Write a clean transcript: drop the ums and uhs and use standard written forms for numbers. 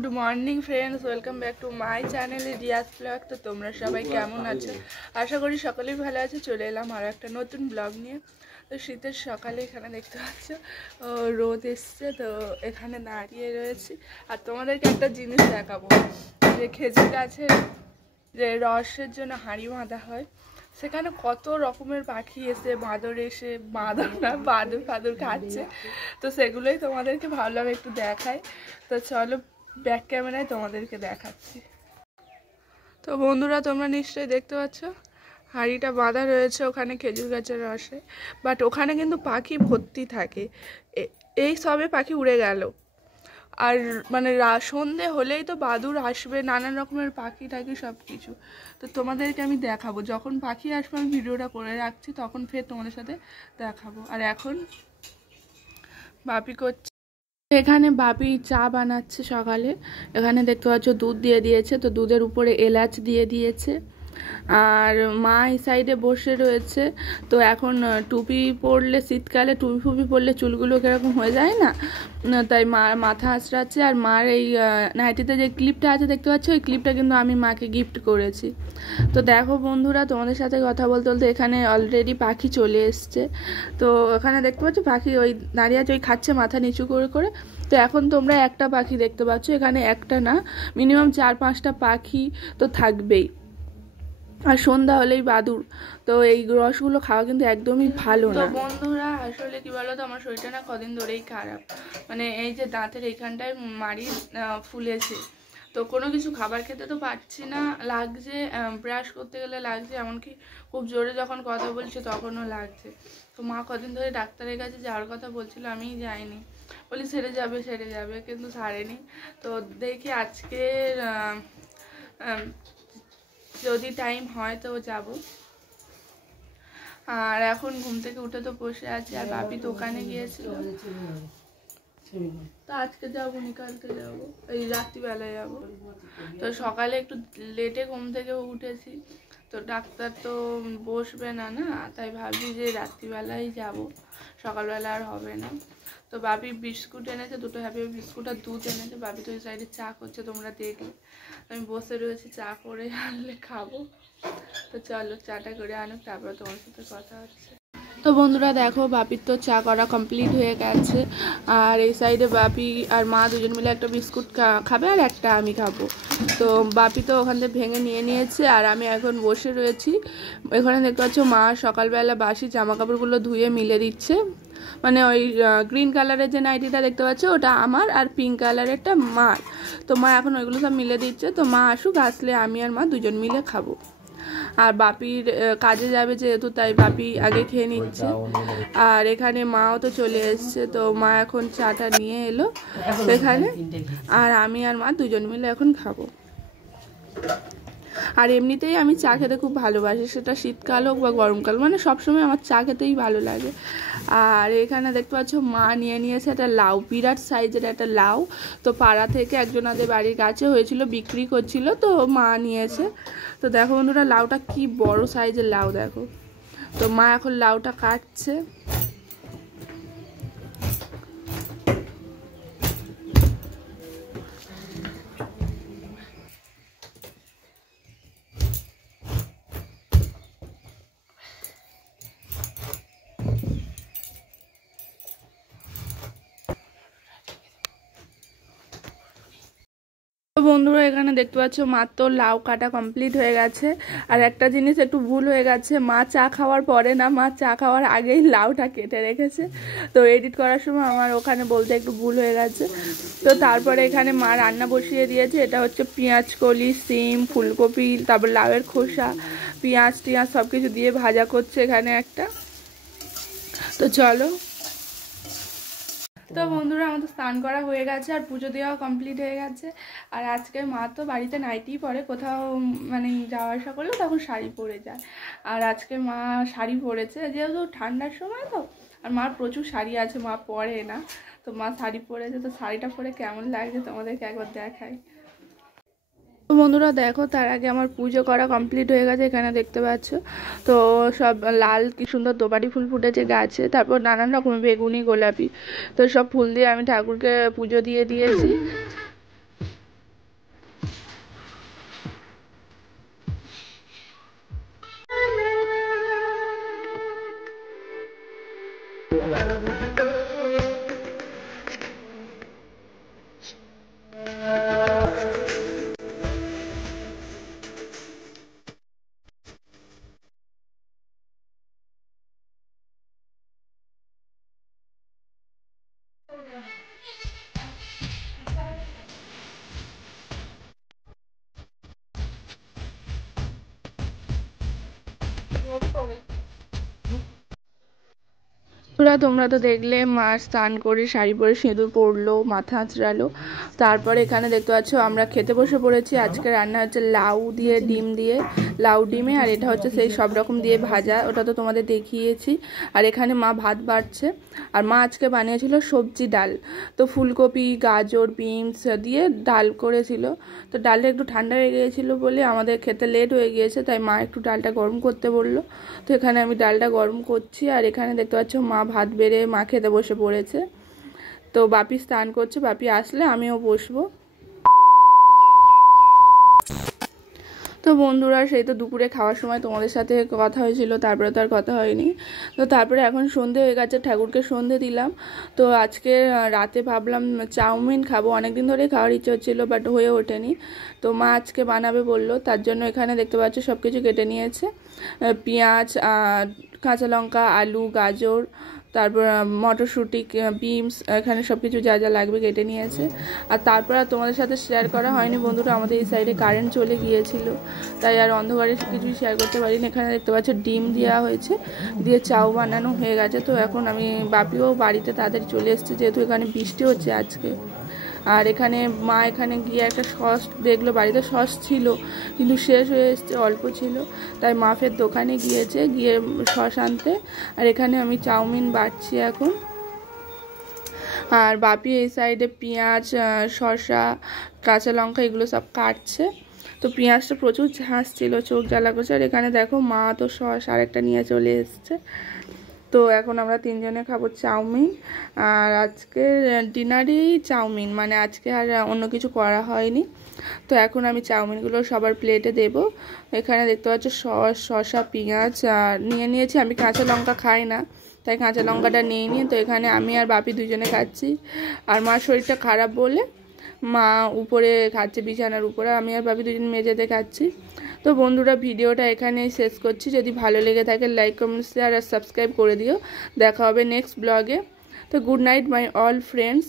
Good morning friends, welcome back to my চ্যানেলে Riaz blog. তো তোমরা সবাই কেমন আছো? আশা করি সকলেই ভালো আছে। চলে এলাম আরও একটা নতুন ব্লগ নিয়ে। তো শীতের সকালে এখানে দেখতে পাচ্ছ রোদ এসছে, তো এখানে দাঁড়িয়ে রয়েছি। আর তোমাদেরকে একটা জিনিস দেখাবো, যে খেজুর গাছের যে রসের জন্য হাঁড়ি বাঁধা হয়, সেখানে কত রকমের পাখি এসে বাদুর ফাদুর খাচ্ছে। তো সেগুলোই তোমাদেরকে ভাবলাম একটু দেখাই। তো চলো ব্যাক ক্যামেরায় তোমাদেরকে দেখাচ্ছি। তো বন্ধুরা, তোমরা নিশ্চয়ই দেখতে পাচ্ছ হাঁড়িটা বাঁধা রয়েছে ওখানে খেজুর গাছের রসে। বাট ওখানে কিন্তু পাখি ভর্তি থাকে। এই সবে পাখি উড়ে গেল। আর মানে সন্ধে হলেই তো বাদুড় আসবে, নানান রকমের পাখি টাখি সব কিছু। তো তোমাদেরকে আমি দেখাবো, যখন পাখি আসবে আমি ভিডিওটা করে রাখছি, তখন ফের তোমাদের সাথে দেখাবো। আর এখন বাপি করছে, এখানে বাপি চা বানাচ্ছে সকালে। এখানে দেখতে পাচ্ছ দুধ দিয়ে দিয়েছে, তো দুধের উপরে এলাচ দিয়ে দিয়েছে। আর মা এই সাইডে বসে রয়েছে। তো এখন টুপি পরলে, শীতকালে টুপি ফুপি পরলে চুলগুলো কিরকম হয়ে যায় না, তাই মার মাথা আঁচড়াচ্ছে। আর মার এই নাইটিতে যে ক্লিপটা আছে দেখতে পাচ্ছ, ওই ক্লিপটা কিন্তু আমি মাকে গিফট করেছি। তো দেখো বন্ধুরা, তোমাদের সাথে কথা বলতে বলতে এখানে অলরেডি পাখি চলে এসছে। তো এখানে দেখতে পাচ্ছ পাখি ওই দাঁড়িয়ে আছে, ওই খাচ্ছে মাথা নিচু করে করে। তো এখন তোমরা একটা পাখি দেখতে পাচ্ছ, এখানে একটা না মিনিমাম 4-5টা পাখি তো থাকবেই। আর সন্ধ্যা হলেই বাদুড়। তো এই রসগুলো খাওয়া কিন্তু একদমই ভালো না। তো বন্ধুরা, আসলে কি বলো তো, আমার শরীরটা না কদিন ধরেই খারাপ। মানে এই যে দাঁতের এইখানটায় মাড়ি ফুলেছে, তো কোনো কিছু খাবার খেতে তো পারছি না, লাগছে ব্রাশ করতে গেলে লাগছে, এমনকি খুব জোরে যখন কথা বলছে তখনও লাগছে। তো মা কদিন ধরে ডাক্তারের কাছে যাওয়ার কথা বলছিল, আমিই যাইনি। বলি সেরে যাবে, কিন্তু সারেনি। তো দেখি আজকে যদি টাইম হয় তো যাব। আর এখন ঘুম থেকে উঠে তো বসে আছি। আর বাপি দোকানে গিয়েছিল, তো আজকে যাবো নি, কালকে যাবো, এই রাত্রিবেলায় যাবো। তো সকালে একটু লেটে ঘুম থেকে উঠেছি, তো ডাক্তার তো বসবে না, তাই ভাবি যে রাত্রিবেলায় যাব, সকালবেলা আর হবে না। তো বাপি বিস্কুট এনেছে, দুটো হ্যাপি বিস্কুট আর দুধ এনেছে। বাপি তো ওই সাইডে চা করছে, তোমরা দেখলে। আমি বসে রয়েছি, চা করে আনলে খাবো। তো চলো চাটা করে আনুক, তারপর তোমার সাথে কথা হচ্ছে। তো বন্ধুরা দেখো, বাপির তো চা করা কমপ্লিট হয়ে গেছে। আর এই সাইডে বাপি আর মা দুজন মিলে একটা বিস্কুট খাবে, আর একটা আমি খাবো। তো বাপি তো ওখান থেকে ভেঙে নিয়ে নিয়েছে, আর আমি এখন বসে রয়েছি। এখানে দেখতে পাচ্ছ মা সকালবেলা বাসি জামা কাপড়গুলো ধুয়ে মিলে দিচ্ছে। মানে ওই গ্রিন কালারের যে নাইটিটা দেখতে পাচ্ছ, ওটা আমার, আর পিঙ্ক কালারেরটা মার। তো মা এখন ওইগুলো সব মিলে দিচ্ছে। তো মা আসুক, আসলে আমি আর মা দুজন মিলে খাবো। আর বাপির কাজে যাবে যেহেতু, তাই বাপি আগে খেয়ে নিচ্ছে। আর এখানে মাও তো চলে এসছে, তো মা এখন চাটা নিয়ে এলো এখানে, আর আমি আর মা দুজন মিলে এখন খাবো। আর এমনিতেই আমি চা খেতে খুব ভালোবাসি, সেটা শীতকাল হোক বা গরমকাল, মানে সবসময় আমার চা খেতেই ভালো লাগে। আর এখানে দেখতে পাচ্ছ মা নিয়ে নিয়েছে একটা লাউ, বিরাট সাইজের একটা লাউ। তো পাড়া থেকে একজনাদের বাড়ির কাছে হয়েছিল, বিক্রি করছিল, তো মা নিয়েছে। তো দেখো বন্ধুরা, লাউটা কি বড় সাইজের লাউ দেখো। তো মা এখন লাউটা কাটছে। বন্ধুরা, এখানে দেখতে পাচ্ছ মা তো লাউ কাটা কমপ্লিট হয়ে গেছে। আর একটা জিনিস একটু ভুল হয়ে গেছে, মা চা খাওয়ার পরে না, মা চা খাওয়ার আগেই লাউটা কেটে রেখেছে। তো এডিট করার সময় আমার ওখানে বলতে একটু ভুল হয়ে গেছে। তো তারপরে এখানে মা রান্না বসিয়ে দিয়েছে। এটা হচ্ছে পেঁয়াজ কলি, সিম, ফুলকপি, তারপর লাউয়ের খোসা, পেঁয়াজ টিয়াজ সব কিছু দিয়ে ভাজা করছে এখানে একটা। তো চলো। তো বন্ধুরা, আমাদের স্নান করা হয়ে গেছে, আর পুজো দেওয়া কমপ্লিট হয়ে গেছে। আর আজকে মা তো বাড়িতে নাইটিই পরে, কোথাও মানে যাওয়া আসা করলে তখন শাড়ি পরে যায়। আর আজকে মা শাড়ি পরেছে, যেহেতু ঠান্ডার সময় তো, আর মার প্রচুর শাড়ি আছে, মা পরে না। তো মা শাড়ি পরেছে, তো শাড়িটা পরে কেমন লাগছে তোমাদেরকে একবার দেখাই। তো বন্ধুরা দেখো, তার আগে আমার পুজো করা কমপ্লিট হয়ে গেছে। এখানে দেখতে পাচ্ছ তো সব লাল কি সুন্দর দোপাটি ফুল ফুটেছে গাছে, তারপর নানান রকমের বেগুনি, গোলাপি, তো সব ফুল দিয়ে আমি ঠাকুরকে পুজো দিয়ে দিয়েছি। বন্ধুরা তোমরা তো দেখলে মা স্নান করে শাড়ি পরে সিঁদুর পরলো, মাথা আঁচড়ালো। তারপরে এখানে দেখতে পাচ্ছ আমরা খেতে বসে পড়েছি। আজকে রান্না হচ্ছে লাউ দিয়ে ডিম দিয়ে, লাউ ডিমে, আর এটা হচ্ছে সেই সব রকম দিয়ে ভাজা, ওটা তো তোমাদের দেখিয়েছি। আর এখানে মা ভাত বাড়ছে। আর মা আজকে বানিয়েছিল সবজি ডাল, তো ফুলকপি, গাজর, বিনস দিয়ে ডাল করেছিল। তো ডালটা একটু ঠান্ডা হয়ে গিয়েছিলো বলে আমাদের খেতে লেট হয়ে গিয়েছে, তাই মা একটু ডালটা গরম করতে বললো। তো এখানে আমি ডালটা গরম করছি। আর এখানে দেখতে পাচ্ছ মা ভাত বেড়ে মা খেতে বসে পড়েছে। তো বাপি স্নান করছে, বাপি আসলে আমিও বসবো। তো বন্ধুরা সেই তো দুপুরে খাওয়ার সময় তোমাদের সাথে কথা হয়েছিল, তারপরে তো আর কথা হয়নি। তো তারপরে এখন সন্ধে হয়ে গেছে, ঠাকুরকে সন্ধে দিলাম। তো আজকে রাতে ভাবলাম চাউমিন খাবো, অনেকদিন ধরে খাওয়ার ইচ্ছে হচ্ছিলো, বাট হয়ে ওঠেনি। তো মা আজকে বানাবে বললো, তার জন্য এখানে দেখতে পাচ্ছ সব কিছু কেটে নিয়েছে। পেঁয়াজ, কাঁচা লঙ্কা, আলু, গাজর, তারপর মটরশুঁটি, বিনস, এখানে সব কিছু যা যা লাগবে কেটে নিয়েছে। আর তারপর আর তোমাদের সাথে শেয়ার করা হয়নি বন্ধুরা, আমাদের এই সাইডে কারেন্ট চলে গিয়েছিল, তাই আর অন্ধকারে কিছুই শেয়ার করতে পারিনি। এখানে দেখতে পাচ্ছ ডিম দেওয়া হয়েছে, দিয়ে চাউ বানানো হয়ে গেছে। তো এখন আমি বাপিও বাড়িতে তাড়াতাড়ি চলে এসেছে, যেহেতু এখানে বৃষ্টি হচ্ছে আজকে। আর এখানে মা এখানে গিয়ে একটা সস দেখলো, বাড়িতে সস ছিল কিন্তু শেষ হয়ে এসছে, অল্প ছিল, তাই মা ফের দোকানে গিয়েছে, গিয়ে সস আনতে। আর এখানে আমি চাউমিন বাটছি এখন। আর বাপি এই সাইডে পেঁয়াজ, শসা, কাঁচা লঙ্কা এগুলো সব কাটছে। তো পেঁয়াজটা প্রচুর ঝাঁস ছিল, চোখ জ্বালা করছে। আর এখানে দেখো মা তো সস আরেকটা নিয়ে চলে এসছে। তো এখন আমরা তিনজনে খাবো চাউমিন। আর আজকে ডিনারেই চাউমিন, মানে আজকে আর অন্য কিছু করা হয়নি। তো এখন আমি চাউমিনগুলো সবার প্লেটে দেব। এখানে দেখতে পাচ্ছ সস, শসা, পেঁয়াজ নিয়ে নিয়েছি। আমি কাঁচা লঙ্কা খাই না, তাই কাঁচা লঙ্কাটা নিয়ে নিয়ে তো এখানে আমি আর বাপি দুজনে খাচ্ছি। আর মার শরীরটা খারাপ বলে মা উপরে খাচ্ছে, বিছানার উপরে, আমি আর বাপি দুজন মেঝেতে খাচ্ছি। তো বন্ধুরা ভিডিওটা এখানেই শেষ করছি। যদি ভালো লেগে থাকে লাইক, কমেন্ট, শেয়ার আর সাবস্ক্রাইব করে দিও। দেখা হবে নেক্সট ব্লগে। তো good night my all friends.